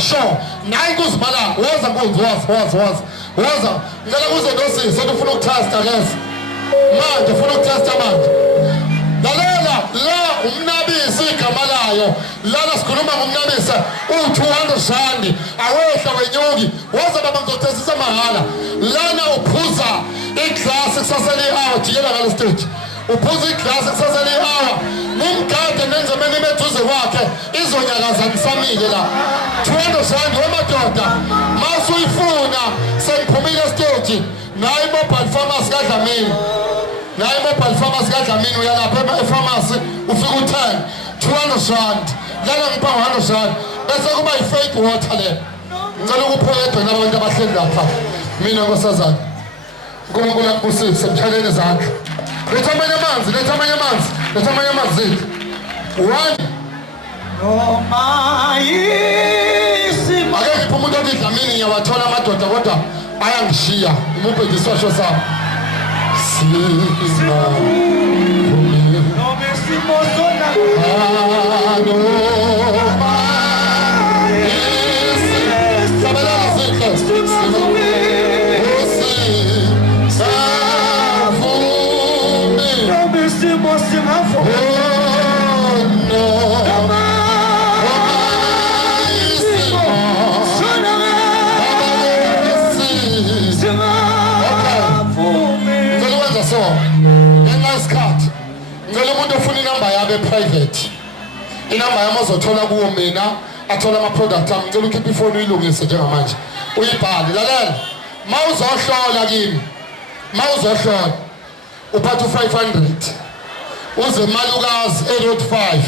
sure nayi kuzimala woza nkonzo woza ngicela kuze nosisi ufuna ukutesta lezi manje ufuna ukutesta manje lalela la umnabisi igama layo lana sikhuluma ngomnabisi u200 rand awehla wenyuki woza baba ngizotesisa mahala lana uphuza iglasi kusasa le-hour jikela ngale stage uphuza iglasi kusasa le-hour mumgade nenzemeni imeduze kwakhe izonyakaza nisamile la 200 rand wemadoda masuyifuna sengiphumile stage nayi mobile pharmacy kaDlamini nayi mobile pharmacy kaDlamini uyalapha epharmacy ufika uthenga 200 rand lana ngipha 100 rand bese kuba yi-fake water le ngicela ukuphoyedwe nabantu abahleli lapha mina nkosazana uNkulunkulu akubusise mthaleni izandla letha amanye amanzi zethu one noma yisimo ake ngipha umuntu othi Dlamini ngiyawathola amadoda kodwa ayangishiya umuphe isisho sami sima noma isimo sona private inamba yami ozothola kuwo mina athola ama-product ami ngicela ukhiphe ifoni uyilungise njengamanje uyibhale lalela mawuzohlola kimi mawuzohlola uphatha u500 uze emalukazi eroad 5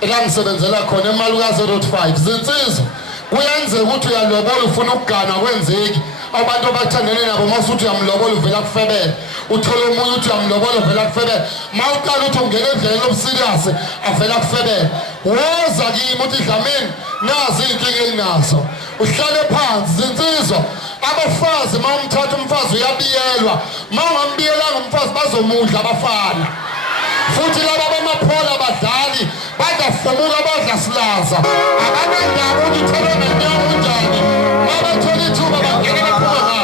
elangisebenzela khona emalukazi eroad 5 zinsizwa kuyenzeka ukuthi uyalobola ufuna ukugana kwenzeki abantu abathandene nabo masuthi uyamlobola uvela kufebele uthola umuntu uthi uyamlobola uvela kufebele mawuqala uthi ungena endleleni obuserious avela kufebele woza kimi uthi Dlamini nazi inkinga enginazo uhlale phansi zinsizwa abafazi mawumthatha umfazi uyabiyelwa mawungambiyelanga umfazi bazomudla abafana futhi laba bamaphola abadlali badafumuka badlasilaza abanendaba ukuthi uthelwe ngenyawo unjani mabathola ithuba bangena baphuma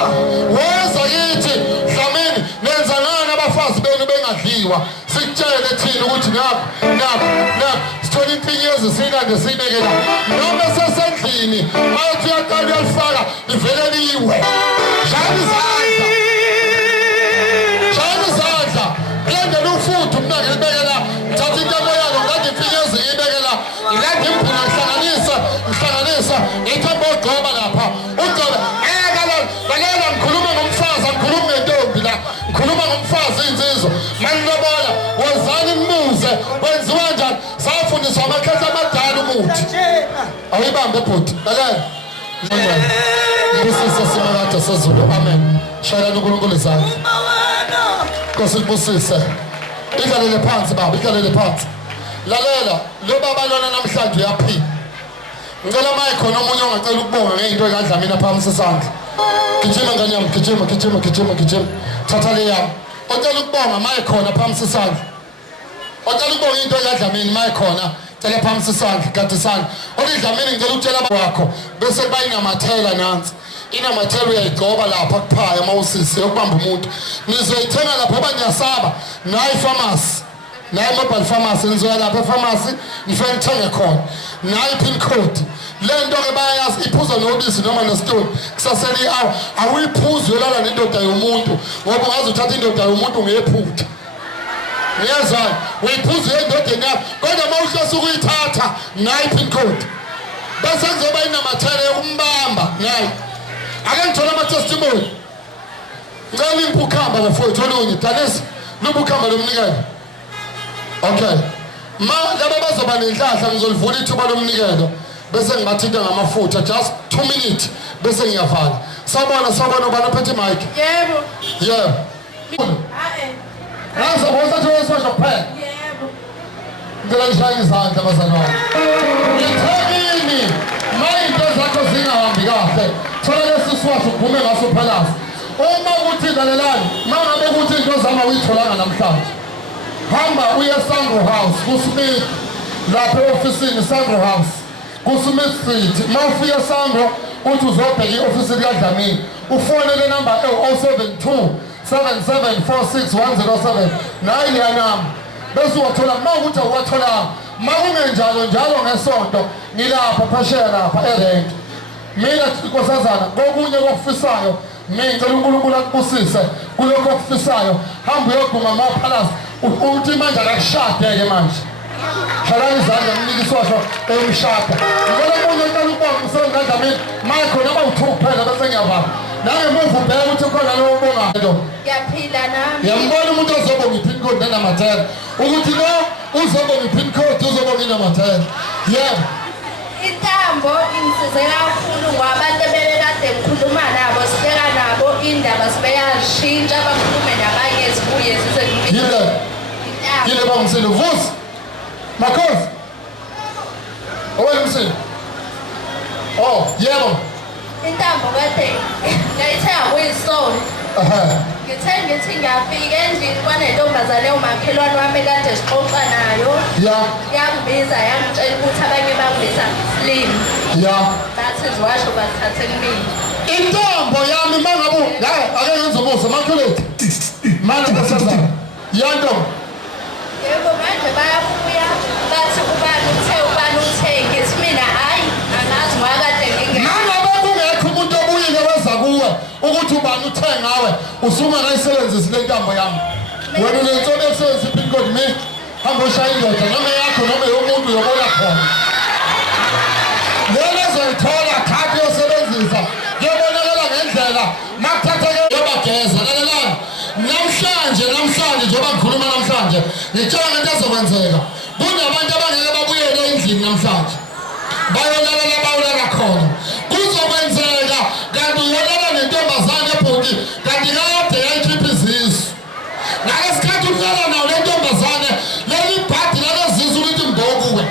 woza yithi Dlamini nenza ngani abafazi benu bengadliwa sikutshele thina ukuthi nakho sithola impinyezi sinande siyibekela noma sesendlini mayethi uyaqala uyalifaka livele liwe shaya izandla kulendela ufuthu mna ngilibekela thatha intamo yalo ngathi impinyezi ngiyibekela ngilanda imphuna ngihlanganisa ngithambe ogcoba lapha ugcoba lalela ngikhuluma ngomfazi angikhulumi ngentombi la ngikhuluma ngomfazi insizwa manilobola wozani nimuze wenziwa njani safundiswa amakhetha amadala umuthi awuyibambe bhuti lalela ngibusise simakade sezulu amen shayelani uNkulunkulu izandla Nkosi ibusise idlalele phansi baba idlalele phansi lalela lo baba lona namhlanje uyaphila ngicela maye khona omunye ongacela ukubonga ngeinto kaDlamini aphakamisa isandla gijima ngane yami gijima thatha le yami ocela ukubonga maye khona aphakamisa isandla ocela ukubonga into kaDlamini maye khona cela aphakamisa isandla kade isandla othi Dlamini ngicela ukutshela bakho bese kuba inamathela nansi inamathela uyayigcoba lapha kuphaya mawusisi yokubamba umuntu nizoyithenga lapho oba niyasaba nayi pharmacy nayi mobile pharmacy nizoya lapha epharmacy nifike nithenge khona nayi pin code le nto ke bayayazi iphuza nobisi noma nesitoni kusasele i-hour awuyiphuzi uyolala nendoda yomuntu ngoba ungaze uthatha indoda yomuntu ngephutha ngiyazana uyiphuza endodeni yakho kodwa uma uhlose ukuyithatha nayi pin code bese kuzoba inamathela yokumbamba nayi ake ngithola ama-testimony ngicela imphi ukuhamba bafowethu olunye danisi luphi ukuhamba lomnikelo okay ma laba bazoba nenhlahla ngizolivula ithuba lomnikelo bese ngibathinta ngamafutha just 2 minutes bese ngiyavala sabona ubani ophethe mic yebo ngazo bosathi wesosho kuphela yebo ngicela ngishaya izandla bazalwane ngithekini mayinto zakho zingahambi kahle thola lesiswasho uphume ngaso phalazi uma ukuthi lalelani mangabe ukuthi into zama uyitholanga namhlanje hamba uye eSangro House kuSmith lapha eofisini eSangro House kuSmith Street. Mawufika Sangro uthi uzobheka i-ofisi likaDlamini. Ufonele number 072 7746 nayi leya namba bese uwathola uma ukuthi awuwatholanga uma kungenjalo njalo ngesonto ngilapha phesheya lapha eRent. Mina nkosazana kokunye kokufisayo mina ngicela uNkulunkulu akubusise kulokho okufisayo hamba uyoguma amaphalazi uthi manje akakushade-ke manje halani izandla mnikiswasho emshada ngicela omunye ucela ukubonga useNdlamini maye khona abawu-2 kuphela bese ngiyavala nangemuva ubheka ukuthi khona lowo ubongayo Ngiyaphila nami. yambona umuntu ozobonga i-pin code nenamathela ukuthi lo uzobonga i-pin code uzobonga inamathela yebo. Intambo ingisize kakhulu ngoba abantu ebebekade ngikhuluma nabo sibeka nabo indaba sibeyashintsha bakhulume nabanye zibuye zize yile bangisile vusi makhosi owena umsile yebo intambo kade ngayithenga kuyisoni ngithi ngiyafika endlini kwanentombazane umakhelwane wami kade sixoxa nayo yangibiza yangitshela ukuthi abanye bangibiza slim bathi ziwasho basithatheni mina intambo yami mangabu ake ngenza umusa makhulethe manje ngasazana yanto yebo manje bayafuya bathi ubani uthe ngithi mina hayi angazi ngoba kade nangabe kungekho umuntu obuyile weza kuwe ukuthi ubani uthe ngawe usungakayisebenzisi le ntambo yami wena unenhlobo yokusebenzisa i-pin code mi hamba ushaya indoda noma yakho noma yomuntu uyobona khona lena ezoyithola khadi yosebenzisa kuyobonakala ngendlela makuthatheke yobageza lalelani namhlanje njengoba ngikhuluma namhlanje ngitshela ngento ezokwenzeka kunabantu abangeke babuyele endlini namhlanje bayolala khona kuzokwenzeka kanti uyolala nentombazane ebhuti kanti kade yayikhipha izisu nalesikhathi ukulala nawo le ntombazane leli bhadi lalezisu lithi mbokuwe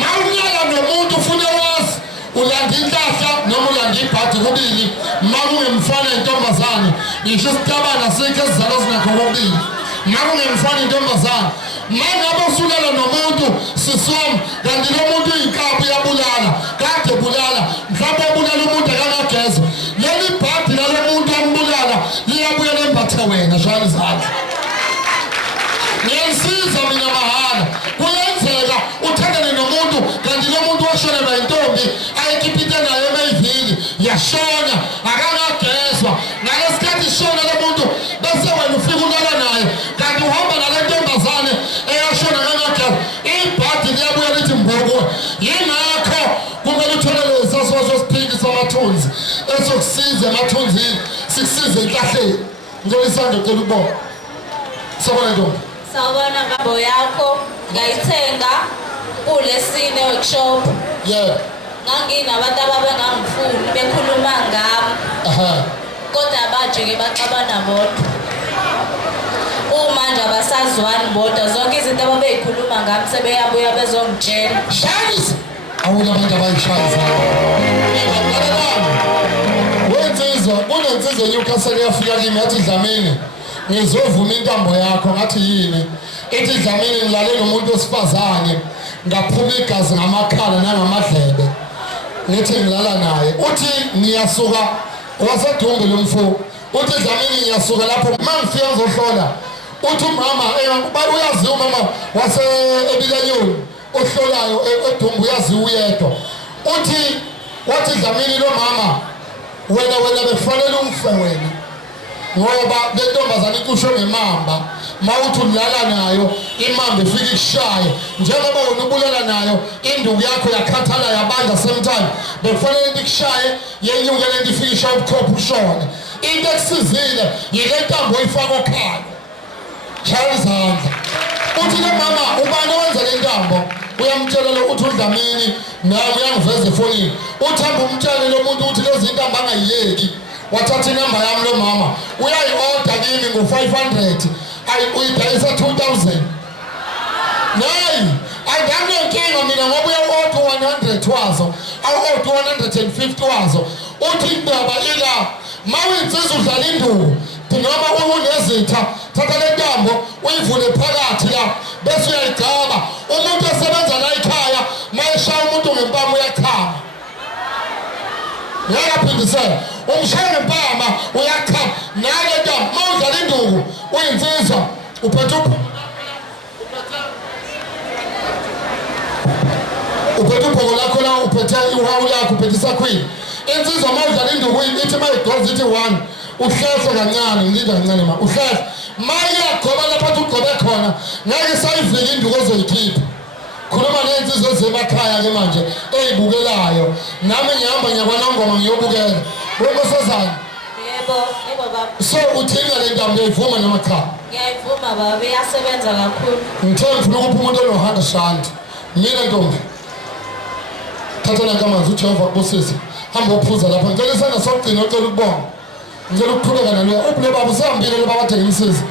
ma ukulala nomuntu ufune wazi ulanda inhlahla noma ulanda ibhadi kubili ma kungemfana intombazane ngisho isitabana sikho esizalo sinakho kokubili ma kungemfana intombazane ma ngabe usulala nomuntu siswami kanti lo muntu uyinkabi uyabulala kade bulala mhlawumbe ubulala umuntu akakageza leli bhadi lalo muntu ambulala liyabuya lembathe wena shayela izandla ngiyalisiza mina mahhala kuyenzeka uthandane nomuntu kanti lo muntu washonelwa intombi ayikhipite nayo emeyivili yashona akakagezwa ngalesikhathi shona lo muntu bese wena ufika ulala naye kanti uhamba nale ntombazane eyashona akakagezwa ibhadi liyabuya lithi mbokuwe yingakho kumele utholele isaziwa sosiphingi samathunzi esokusiza emathunzini sikusize enhlahleni ngelisando cela ukubona sabona ntombi sawubona ngabo yakho ngayithenga kulesine workshop nganginabantu ababengangifuni bekhuluma ngami kodwa bajike baxabana bodwa manje abasazwani bodwa zonke izinto ababeyikhuluma ngami sebeyabuya bezongitshela shayisa awula abantu abayishayisa wenzizwa kunensizwa eNewcastle yafika kimi yathi Dlamini ngizovuma intambo yakho ngathi yini ithi Dlamini ngilale nomuntu wesifazane ngaphuma igazi ngamakhala nangamadlebe ngithi ngilala naye uthi ngiyasuka wasedumbe lomfo uthi Dlamini ngiyasuka lapho mangifika ngizohlola uthi umama uyazi umama wase ebilenyoni ohlolayo edumbu uyazi uyedwa uthi wathi Dlamini lo mama wena befanele umfe wena ngoba le ntombazane ikusho ngemamba mawuthi ulala nayo imamba ifika ikushaye njengoba wena ubulala nayo induku yakho yakhathala yabanda same time befanele ikushaye yenyuke lento ifika ishaye ubukhopha ushone into ekusizile yile ntambo oyifaka okhalo shaya izandla uthi le mama ubani owenza le ntambo uyamtshela lo uthi uDlamini naye uyangiveza efonini uthi hamba umtshele lo muntu ukuthi lezi ntambo angayiyeki wathatha inamba yami lo mama uyayi-order kimi ngo-500 uyidayisa 2000 nayi ayinganenkinga mina ngoba uya-order 100 wazo awu-order 150 wazo uthi indaba ila ma uyinsizwa udlala induku noma unezitha thatha le ntambo uyivule phakathi la bese uyayigcaba umuntu esebenza la ekhaya mayishaya umuntu ngempama uyakhama. Ngiyakaphindisela umshaya ngempama uyakhama. Nale ntombi mawudlala induku uyinsizwa uphethe ubhoko lakho la uphethe ihawu lakho uphethe isakhwini. Insizwa mawudlala induku ithi mayidoza ithi 1 uhlehla kancane ngilida kancane ma uhlehla mayagoba lapha ugobe khona ngeke sayivika induku ozoyikhipha. Khuluma nensizwa ezemakhaya ke manje eyibukelayo nami ngihamba ngiyakwanongoma ngiyobukela wenkosazana. Yebo baba. So uthenga le ntombi uyayivuma noma cha? Ngiyayivuma baba, iyasebenza kakhulu. Ngithe ngifuna ukupha umuntu ono-100 mina ntombi thatha nankamanzi uJehova kubusise hamba uphuza lapha ngicela isandla sokugcina ocela ukubonga ngicela ukuqhubeka naloya ubule baba usihambile leba kade ngimsiza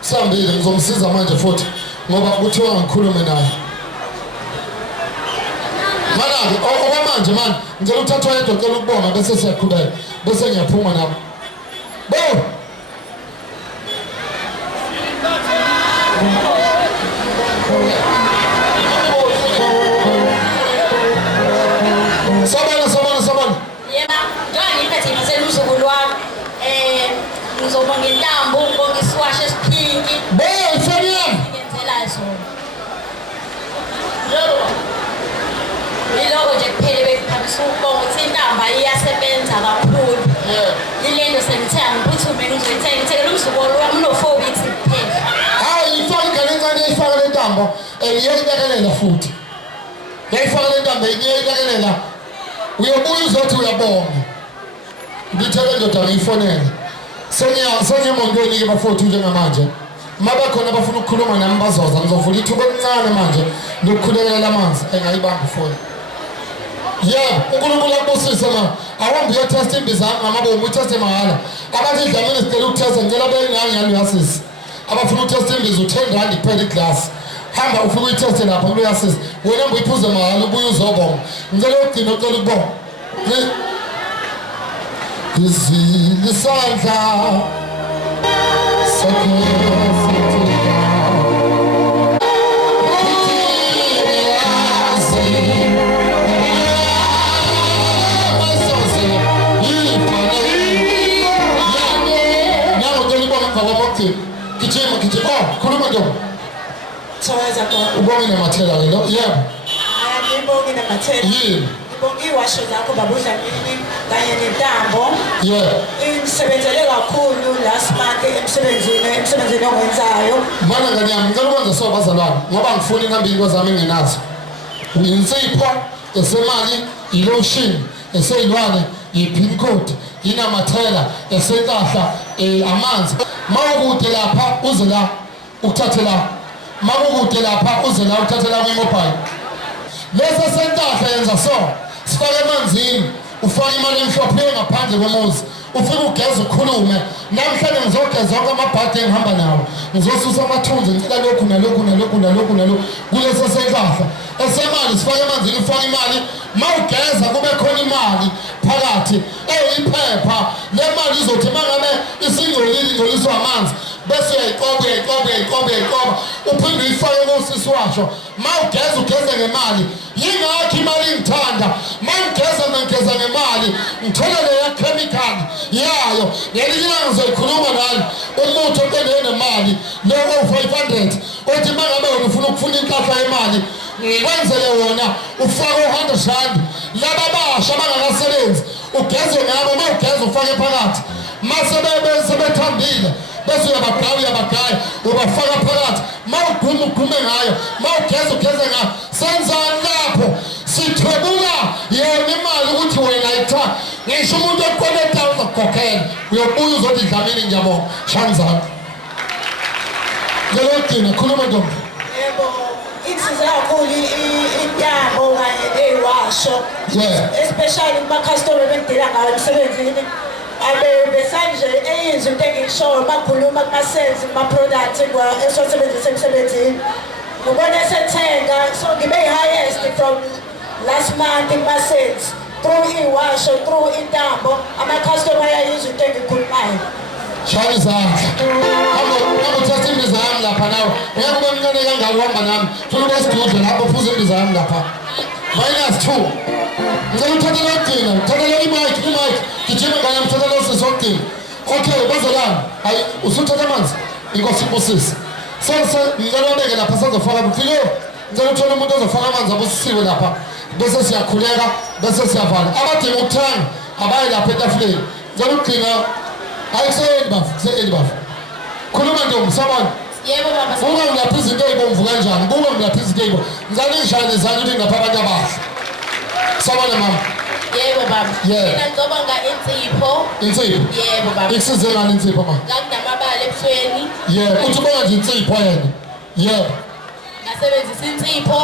sihambile ngizomsiza manje futhi ngoba kuthiwa ngikhulume naye mana-ke okwamanje mani ngicela uthathwa yedwa ocela ukubonga bese siyaqhubeka bese ngiyaphuma nabo bo Sabana. Yena, njengoba ngiphethe ngiphathele umzukulu wami. Ngizobonga intambo, ngibonga isiwasho esiphinki. Mfana yami. Ngenzela sona. Yiloko nje kuphela bekuphamisa ukubonga ukuthi intamba iyasebenza kakhulu. Yilento sengithe ngiphuthume ngizothenga umzukulu wami no4 weeks kuphela. Hayi ifaka ingane encane eyifaka le ntambo iyeyibekelela futhi. Yayifaka le ntambo iyeyibekelela. Uyobuya uzothi uyabonga. Ngithele ndoda ngiyifonele. Sengiyemondweni ke bafowethu njengamanje. Mabakhona abafuna ukukhuluma nami bazoza ngizovula ithuba elincane manje lokukhulekela amanzi engayibamba ifoni. uNkulunkulu akubusise ma. Awuhambe uyotesta imbiza ngamabomu uteste mahhala. Abathi idlamini sicela ukutesta ngicela bengani yalo yasisi. Abafuna ukutesta imbiza u10 kuphela iglass. Hamba ufike uyiteste lapha kulo yasisi. Wena mbo iphuze mahhala ubuye uzobonga. Ngicela ukugcina ucela ukubonga. Isandla Kitchen. Oh, khuluma ntombi. Thokoza Baba. Ubonge namathela ke lo. Yebo. Ngibonge namathela. Yini? Ngibonge iwasho zakho babudlamini kanye nentambo. Yeah. Ngisebenzele kakhulu last month emsebenzini ongenzayo. Mana ngani yami ngicela ukwenza so bazalwane ngoba ngifuna ingambili zami engenazo. Uyinsipho esemali ilotion eseyilwane ipin code inamathela esenkahla amanzi. Mawukude lapha uze la uthathe la. Mawukude lapha uze la uthathe la ngemobile. Lesa senkahla yenza so. Sifake emanzini ufake imali emhlophe ngaphandle kwemuzi. Ufike ugeze ukhulume namhlanje ngizogeza zonke amabhadi engihamba nawo ngizosusa amathunzi ngicela lokhu nalokhu kulesa senkahla esemali sifake emanzini ufake imali mawugeza kube khona imali phakathi iphepha le mali izothi mangabe ingcoliswa amanzi bese uyayikoba uphinde uyifake kosisi washo ugeze ngemali yingakho imali ngithanda ngigeza ngemali ngithola leya chemical yayo ngelinye ngizoyikhuluma nani umuntu oqedene nemali lo 500 othi mangabe wena ufuna inkahla yemali ngikwenzele wona ufake u100 laba basha bangakasebenzi ugeze ngabo mawugeza ufake phakathi sebethambile bese uyabagaya ubafaka phakathi mawugume ngayo ugeze ngayo senzani lapho sithebula yona imali ukuthi wena ayitha ngisho umuntu okweleta uzokukhokhela uyobuya uzothi dlamini ngiyabonga shanzana ngiyogcina khuluma ntombi. Yebo insiza kakhulu intambo kanye neyiwasho especially kumakhastoma bengidila ngayo emsebenzini besanje eyenza into engiyishoyo bakhuluma kuma-sales kuma-products esiwasebenzisa emsebenzini ngibona esethenga so ngibe yi-highest from last month kuma-sales through iwasho through intambo amakhastoma ayayizwa into engikhulumayo. Shaya izandla. Hamba uthatha imbiza yami lapha nawe ngeke ube mncane kangaka uhamba nami funa ube sidudle lapho phuza imbiza yami lapha -2 ngicela uthathe lokugcina uthathe lo imic gijima ngane mthathe lo sesokugcina okay bazalana hayi usuthatha amanzi inkosi ibusisi ngicela ubeke lapha sizofaka bufike ngicela uthole umuntu ozofaka amanzi abusisiwe lapha bese siyakhuleka bese siyavala abadinga ukuthanga abaye lapha etafuleni ngicela ukugcina ayiseyeni bafu khuluma ntombi sabona Yebo baba. buka ngilapha izinto ey'bomvu kanjani buka ngilapha izinto ey'bomvu ngicela ngishayele izandla ukuthi ngilapha abantu abahle sabona mama Yebo baba. Yeah. Mina ngicabanga insipho. insipho Yebo baba. ikusize ngani insipho ma Ngakunamabala ebusweni. uthi ubona nje insipho yena yebo Ngasebenzisa insipho.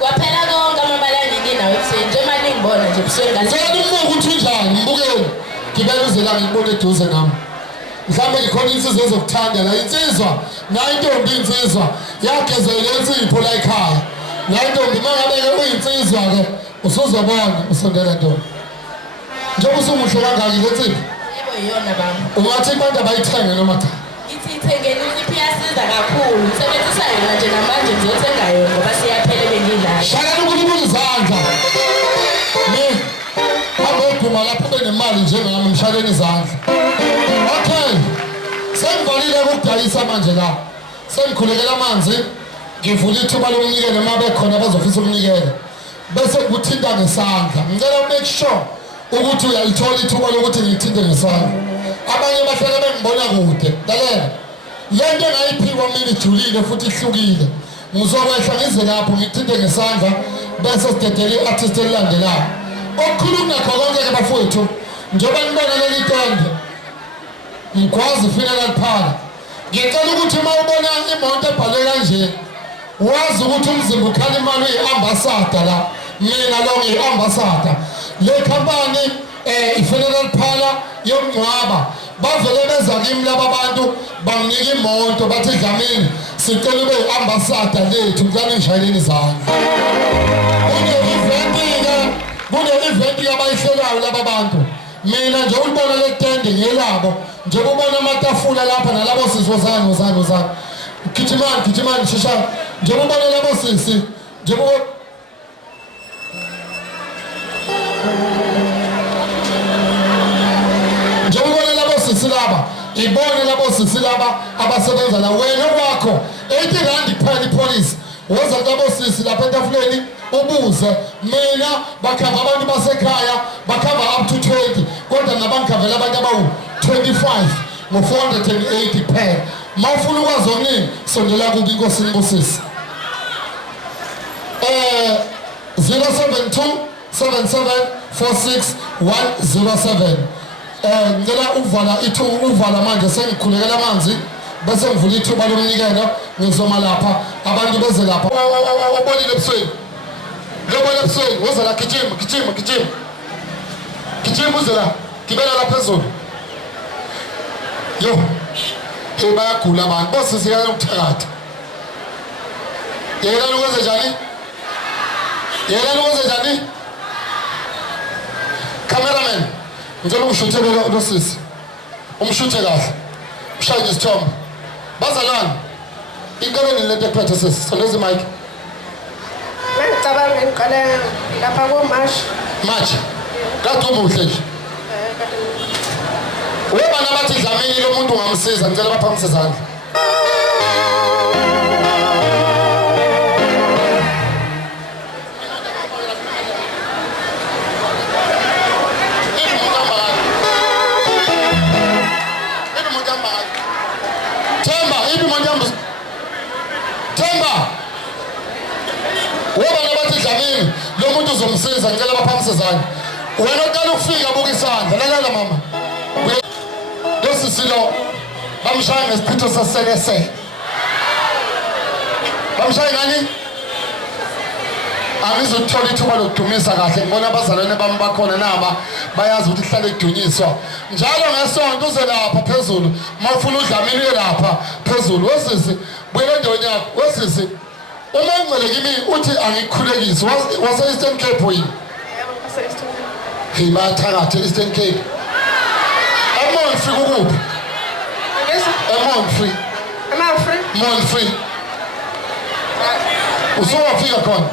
Kwaphela konke amabala anginginawo ebusweni. Nje manje ngibona nje ebusweni ngicela umbuke ukuthi unjani mbukeni ngibele uzela ngibone eduze nami mhlawumbe ngikhona insizwa ezokuthanda la insizwa nayo intombi insizwa yagezela insipho la ekhaya nayo intombi uma ngabe-ke uyinsizwa-ke usuzobona usondela ntombi njengoba usumuhle kangaka le nsipho Yebo iyona baba. ungathi abantu abayithenge noma cha Ithi ithengeni insipho iyasiza kakhulu. Sebenzisa yona nje namanje ngizothenga yona ngoba siyaphela bengidlala. shakala unkulunkulu izandla hambe oguma lapho ube nemali njengami mshaleni izandla okay sengivalile ukudayisa manje la sengikhulekela amanzi ngivula ithuba lokunikela uma bekhona bazofisa ukunikela bese kuthinta ngesandla ngicela make sure ukuthi uyalithola ithuba lokuthi ngithinte ngesandla abanye bahlala bengibona kude lalela lento engayiphiwa mina ijulile futhi ihlukile ngizokwehla ngize lapho ngithinte ngesandla bese sidedele i-artist elilandelayo okukhulu kunakho konke-ke bafowethu njengoba ngibona leli tende ngikwazi funeral parlour ngicela ukuthi uma ubona imoto ebhalwe kanje wazi ukuthi umzimba ukhala imali uyi-ambasada la mina lo ngiyi-ambasada le khampani i-funeral parlour yomngcwaba bavele beza kimi laba bantu banginika imoto bathi Dlamini sicela ube yi-ambasada lethu ngicela ngishayeleni izandla kune-event-ke abayihlelayo laba bantu mina nje ulibona le tende ngelabo njengoba ubona amatafula lapha nalabo sisi wozani gijimani sheshani njengoba ubona labo sisi njengoba ubona labo sisi laba ibone labo sisi laba abasebenza la wena kwakho 80 rand iphela ipolice woza labo sisi lapha etafuleni ubuze mina bakhava abantu basekhaya bakhava up to 20 kodwa nabangikhavela abantu abawu-25 ngo-480 phela ma ufuna ukwazi okuningi sondela kubi inkosini ibusisi 072 77 46 107 ngicela uvala manje sengikhulekela amanzi bese ngivula ithuba lomnikelo ngizoma lapha abantu beze lapha obonile ebusweni lobona ebusweni woza la gijima uze la gibela la phezulu yo bayagula abantu bosisi yala ukuthakatha yekelani ukwenze njani cameraman ngicela ungishuthe lo sisi umshuthe kahle ushaye isithombe bazalwane inkaleni lento ephethe sisi sondeza imike Ngicabanga ngiqale lapha koMashi. Mashi kade umuhle nje webana bathi Dlamini lo muntu ungamsiza ngicela baphamise izandla Themba webana bathi Dlamini lo muntu uzomsiza ngicela baphamise izandla wena uqala ukufika buka isandla lalela mama losisilo bamshaya ngesichitho saselese bamshaya ngani angizothola ithuba lokudumisa kahle ngibona abazalwane bami bakhona naba bayazi ukuthi ihlale idunyiswa njalo ngesonto uze lapha phezulu uma ufuna uDlamini uye lapha phezulu wesisi buyele endaweni yakho wesisi uma ungcele kimi uthi angikukhulekisi wase-Eastern Cape yini hey bayathakatha e-Eastern Cape eMontfree kukuphi eMontfree Am I free? Mall free. Usowafika khona.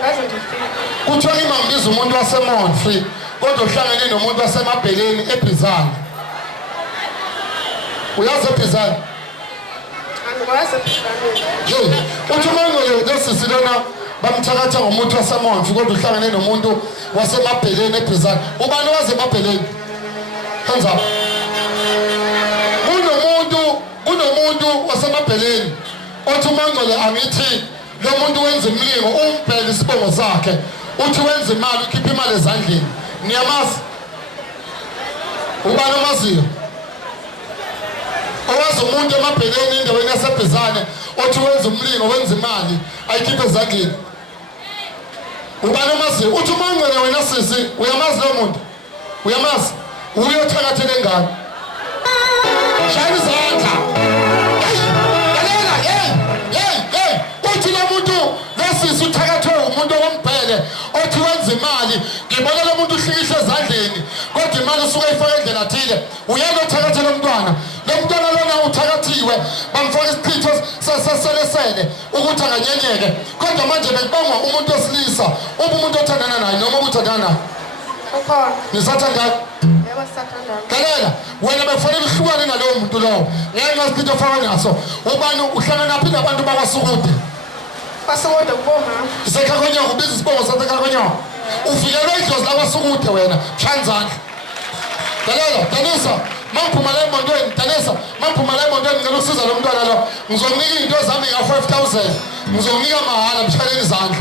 Ngaze ngifike. Kuthiwa imambiza umuntu waseMount Free kodwa uhlangene nomuntu wasemabheleni eBizana. Uyazi eBizana? Angikwazi ukuhlangana. Hey, uthi mangole lesisi lona bamthakatha ngomuntu waseMount Free kodwa uhlangene nomuntu wasemabheleni eBizana. Ubani waze emabheleni? Hands up. Kunomuntu wasemabheleni othi mangole angithi lo muntu wenza umlingo umbhele isibongo sakhe uthi wenza imali ukhipha imali ezandleni niyamazi ubani omaziyo owazi umuntu emabheleni endaweni yaseBizana othi wenza umlingo wenza imali ayikhiphe ezandleni ubani omaziyo uthi mangcwele wena sisi uyamazi lo muntu uyamazi uyothakathela engane shayina izandla uthi lo muntu lesisi uthakathwe umuntu wombhele othi wenza imali ngibona lo muntu uhlikihla ezandleni kodwa imali usuke ifaka endlela athile uyena uthakathela umntwana lo mntwana lona uthakathiwe bamfaka isichitho seselesele ukuthi akanyenyeke kodwa manje bekubangwa umuntu wesilisa umuntu othandana naye noma uthandana naye Ukhona. nisathandana Yebo sisathandana. Kalela wena bekufanele uhlukane nalowo muntu lowo ngenxa yesichitho ofaka naso ubani uhlangana phi nabantu bakwasukude Basukude kubomama. isekhakonyoko ubiza isibongo sasekhakonyoko ufikelwe idlozi lakwasukude wena hlanzandla Kalela Danisa mangiphuma la emondweni Danisa mangiphuma la emondweni ngicela usiza lo mntwana lo ngizokunika into zami nga-5,000 ngizokunika mahala mshayeleni izandla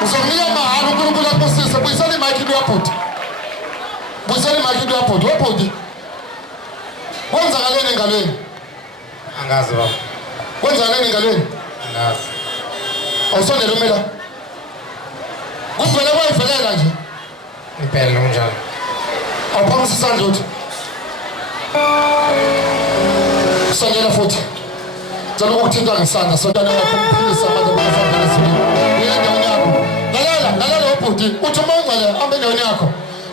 ngizokunika mahala uNkulunkulu akubusise buyisela imayikhi luyabhuti buyisela imayikhi luyabhuti webhuti kwenzakaleni engalweni Angazi baba. kwenzakaleni engalweni Angazi. awusondele umela kuvele kwayivelela nje Impela kunjalo. awuphakamisa isandla uthi sondela futhi ngicela ukuthinta ngesandla sontwana wakho umphilisa abantu abafana nesibili uyendaweni yakho lalela webhuti uthi umangcwele ambe endaweni yakho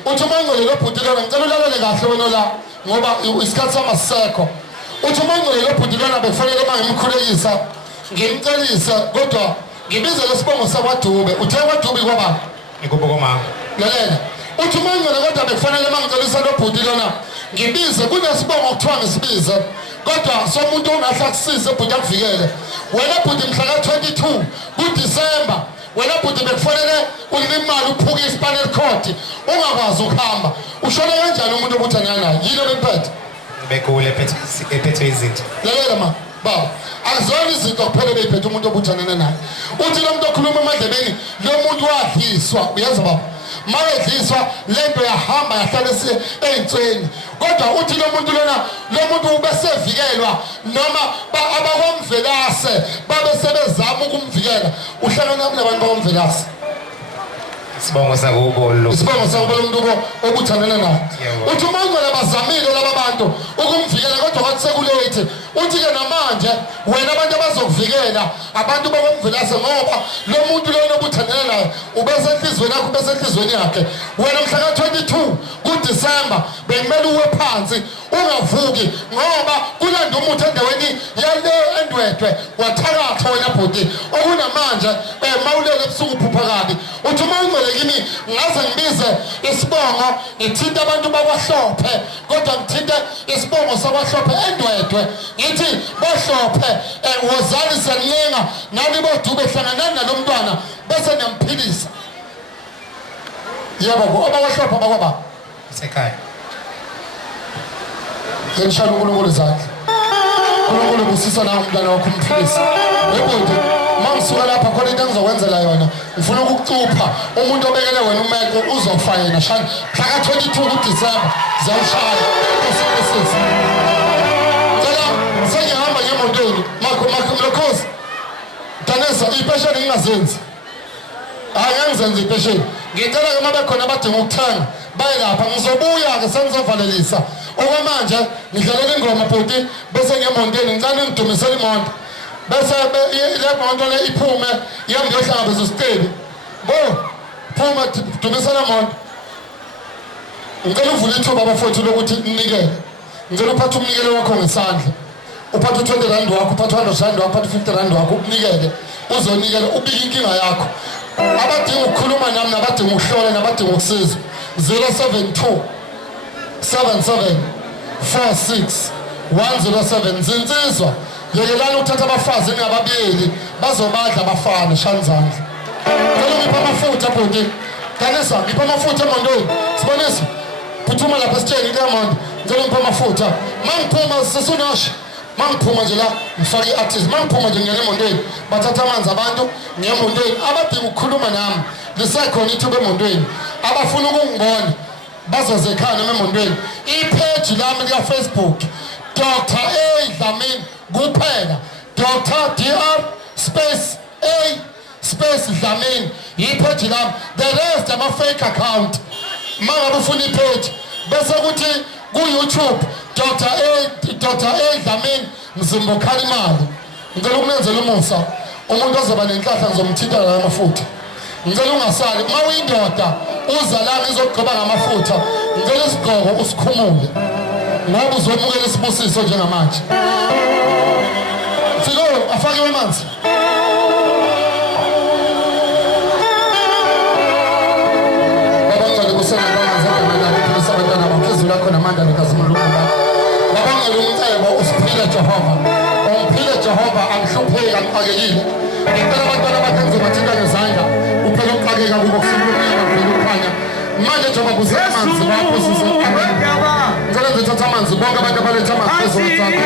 uthi umangcwele lo bhuti lona ngicela ulalele kahle wena la ngoba isikhathi samasisekho uthi umangcwele lo bhuti lona bekufanele uma ngimkhulekisa ngimcelise kodwa ngibize lesibongo sakwaDube uthe kwaDube kwabani Ngikubo komama. lalela uthi mangcwele kodwa bekufanele mangicelisa lo bhuti lona ngibize kunesibongo kuthiwa ngisibize kodwa somuntu ongahle akusize bhuti akuvikele wena bhuti mhla ka-22 kuDisemba wena bhuti bekufanele uline imali uphuke i-Spinal Cord ungakwazi ukuhamba ushone kanjani umuntu obuthandana naye yini ebemphethe Bekule ephethwe izinto. lalela ma baba akuzona izinto kuphela beyiphethe umuntu obuthandana naye uthi lo muntu okhuluma emadlebeni lo muntu wadliswa uyazi baba mayedliswa lento yahamba yahlala ey'nsweni kodwa uthi lo muntu lona lo muntu ubesevikelwa noma abakwamvelase babe sebezama ukumvikela uhlangana nabantu bakwamvelase Isibongo sakubo lo. isibongo sakubo lo muntu obuthandana naye Yebo. uthi umangcwele bazamile laba bantu ukumvikela kodwa kwathi sekulethe uthi-ke namanje wena abantu abazokuvikela abantu bakwamvelase ngoba lo muntu lona obuthandana naye ubesenhlizweni yakho ubesenhlizweni yakhe wena mhla ka-22 kuDisemba bekumele uwe phansi ungavuki ngoba kulanda umuthi endaweni yale endwedwe wathakatha wena bhuti okunamanje mawulele ebusuku uphupha kabi uthi umangcwele kimi ngaze ngibize isibongo ngithinte abantu bakwahlophe kodwa ngithinte isibongo sakwahlophe endwedwe ngithi bohlophe wozani siyaninga nani boDube hlanganani nalo mntwana bese niyamphilisa yebo abakwahlophe bakwaba Sekhaya. ngishaya uNkulunkulu izandla uNkulunkulu busisa nawe umntwana wakho umphilisa webhuti mangisuka lapha khona into engizokwenzela yona ngifuna ukukucupha umuntu obekele wena umeko uzofa yena shani mhla ka-22 kuDisemba ziyayishaya usisi cela sengihamba ngemotweni mlokhozi Danisa ipesheni ngingazenzi ngizenza ipesheni ngicela-ke uma bekhona abadinga ukuthenga baye lapha ngizobuya-ke sengizovalelisa okwamanje ngidlalela ingoma bhuti bese ngemonteni ngicane ngidumisela imonto bese le monto le iphume ihambe iyohlangabeza isitebi bo phuma dumisela monto ngicela uvule ithuba abafowethu lokuthi ninikele ngicela uphathe umnikelo wakho ngesandla uphatha 20 rand wakho, uphatha 100 rand wakho, uphatha 50 rand wakho, ukunikele uzonikela ubike inkinga yakho. Abadinga ukukhuluma nami nabadinga ukuhlola nabadinga ukusiza 072 77 46 107. Zinsizwa yekelani uthatha abafazi ngababili bazobadla abafana shanzandla. Ngicela ngipha amafutha bhuti. Kanisa ngipha amafutha emondweni. Sibonisa. Phuthuma lapha esitsheni kuyamonde. Ngicela ngipha amafutha. Mangiphuma sesunosha. Mangiphuma nje la ngifaka iartist. Mangiphuma nje ngiyena emondweni. Bathatha amanzi abantu ngiyemondweni. Abadinga ukukhuluma nami. Lisekhona ithuba emondweni. Abafuna ukungibona bazoze ekhaya nami emondweni. Ipage lami lika Facebook Dr. A Dlamini kuphela. Dr. DR space A space Dlamini ipage lami. The rest ama fake account. Mangabe ufuna ipage bese kuthi ku YouTube Dr. A Dlamini Mzimba Khalimali. Ngicela ukunenzela umusa. Umuntu ozoba nenhlahla ngizomthinta ngamafutha. Ngicela ungasali uma uyindoda uza la ngizogcoba ngamafutha. Ngicela isigqoko usikhumule. Ngoba uzomukela isibusiso njengamanje. Filo afake amanzi. Baba ngale kusena amanzi amandla ukuphilisa abantwana baphezulu lakho namandla likazimuluka. Baba ngale umcebo usiphile Jehova. Umphile Jehova angihlupheki angixakekile. Ngicela abantwana bakhe bathinta ngezandla. Uphela ukuxakeka kubo kusukunyama kuphela ukukhanya. Manje njengoba kuze amanzi lapho sizokubona. Ngicela ngithatha amanzi bonke abantu abaletha amanzi bezothatha.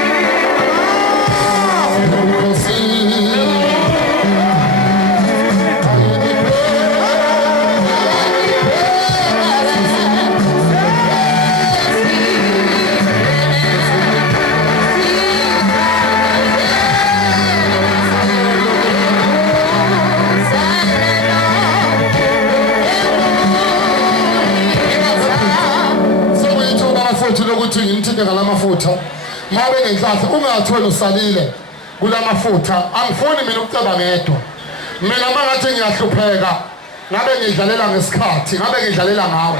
Ukuthi ngimthinte ngalamafutha mabe nenhlahla ungatholi usalile kulamafutha. Angifuni mina ukuceba ngedwa. Mina mangathi ngiyahlupheka ngabe ngidlalela ngesikhathi, ngabe ngidlalela ngawe.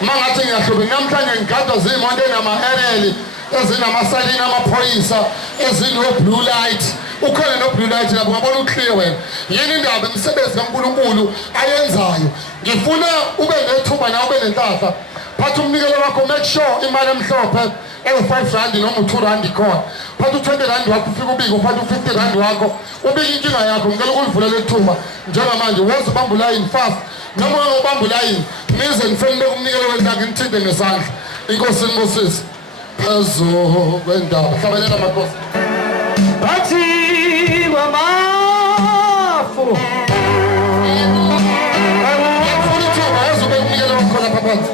Mangathi ngiyahlupheka namhlanje ngigadwa zimonto enama-ereli ezinamasalini amaphoyisa ezino-blue light. Ukhona no-blue light lapho ngabona uclear wena. Yini indaba imisebenzi kaNkulunkulu ayenzayo. Ngifuna ube nethuba nawe ube nenhlahla. Phatha umnikelo wakho, make sure imali emhlophe ewu-5 rand noma u-2 rand ikhona. Phatha u-20 rand wakho ufike ubike, uphatha u-50 rand wakho ubike inkinga yakho. Ngicela ukulivulele ithuba njengamanje woze ubambe ulayini fast. Noma ubamba ulayini nize ngifanele umnikelo wentanga ngithinte ngesandla. Inkosi Moses phezu kwendaba hlabelela makosi. Bathi kwamafu Ngifuna ithuba woze ube umnikelo wakho lapha phansi.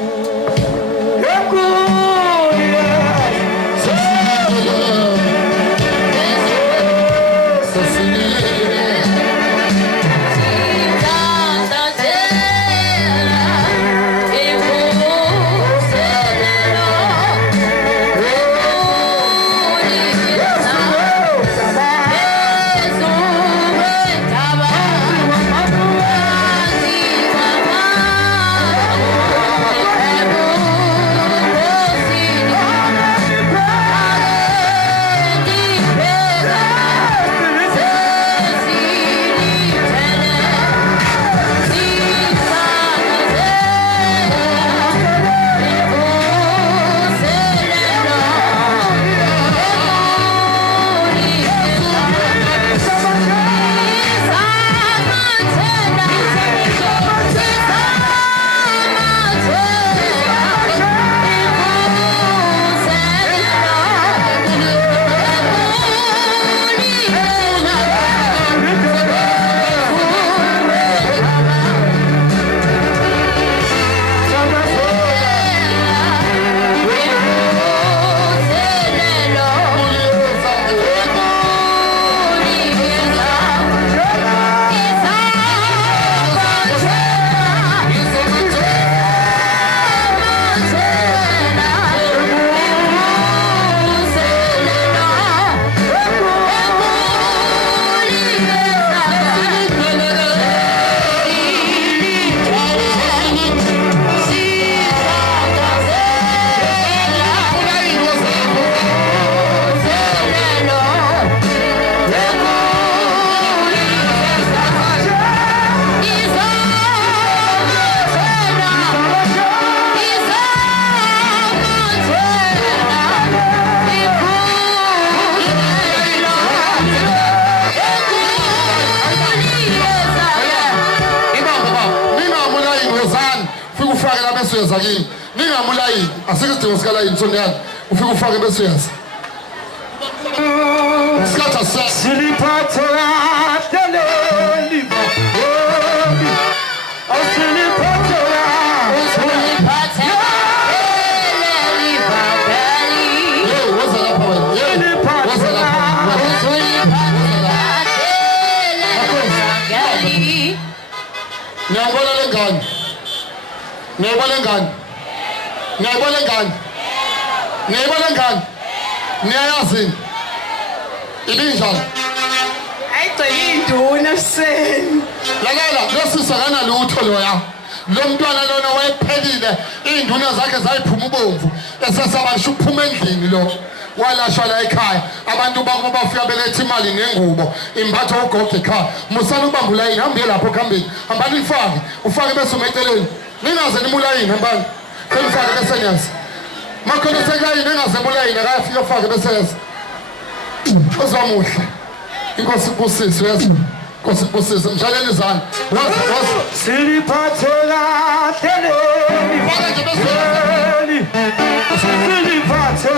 Bye. ufake la bese uyaza kini ningamulayini asikho isidingo sikalayini sondeyana ufike ufake bese uyaza sikhatha siliphathe kahle liva siliphathe Niyayibona ngani? Niyayazi? Ibinjani? Ayigcwele induna seni. Lalela, losisa kanalutho loya. Lo mntwana lona wayephelile, induna zakhe zayiphuma ubomvu. Esesabasha ukuphuma endlini lo. Walashwa la ekhaya. Abantu bako bafika beletha imali nengubo. Imbatho ugogo ekhaya. Musana ubamba ulayini, hambe lapho khambeni. Hambani ifake, ufake bese umeceleni. Ningaze nimulayini hambani. Semfake bese niyazi. Makhona sekayini engazemulayini akafika ufake bese yazi. Ozamuhle. Inkosi kusisi yazi. Inkosi kusisi mshaleni izandla. Wazi. siliphathe kahle Faka nje bese yazi. siliphathe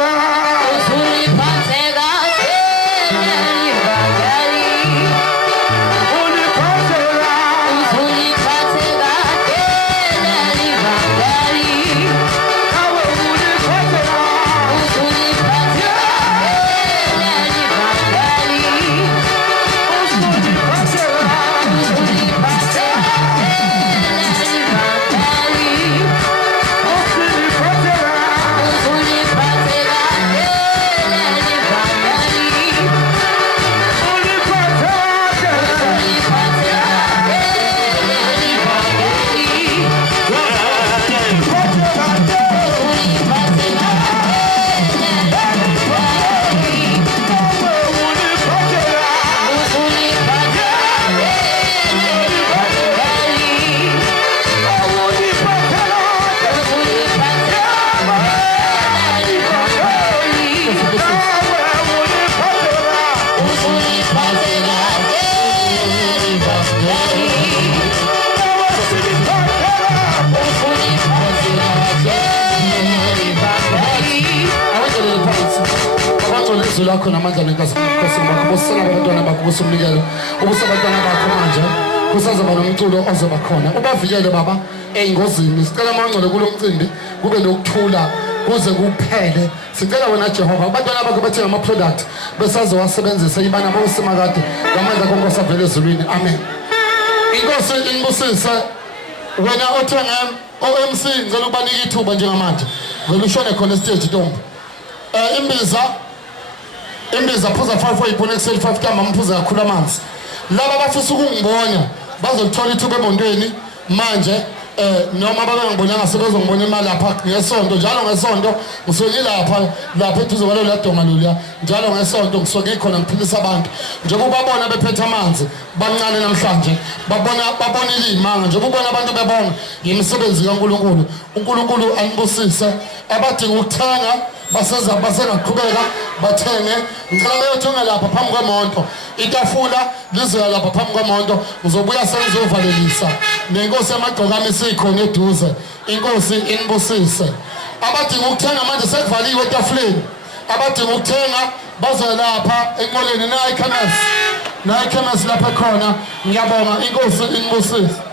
lakho namandla nenkazi bakho bosana abantwana bakho bosumnikelo ubusa abantwana bakho manje kusazoba nomculo ozoba khona ubavikele baba engozini sicela amangcwele kulo mcimbi kube nokuthula kuze kuphele sicela wena Jehova abantwana bakho bethenga ama product besazowasebenzisa ibana bosemakade ngamandla konke avela ezulwini amen. Inkosi inibusise wena othenga OMC ngicela ukubanika ithuba njengamanje vele ushone khona stage Ntombi imbiza phuza 5 oyibona ekuseni 5 ntamba mphuza kakhulu amanzi laba bafisa ukungibona bazolithola ithuba emondweni manje noma babengibonanga sebezongibona imali lapha ngesonto njalo ngesonto ngisuke lapha eduze kwalo ladonga lolu njalo ngesonto ngisuke ngikhona ngiphilisa abantu njengoba babona bephethe amanzi bancane namhlanje babona ilimanga njengoba ubona abantu bebonga imisebenzi kaNkuluNkulu uNkulunkulu anibusise abadinga ukuthenga basengaqhubeka bathenge ngicela bayothenga lapha phambi kwemonto itafula lizoya lapha phambi kwemonto ngizobuya sengizovalelisa nenkosi yamagqokama isikhona eduze inkosi inibusise abadinga ukuthenga manje sekuvaliwe etafuleni abadinga ukuthenga bazoya lapha enqoleni nayi ikhemesi lapha khona ngiyabonga inkosi inibusise.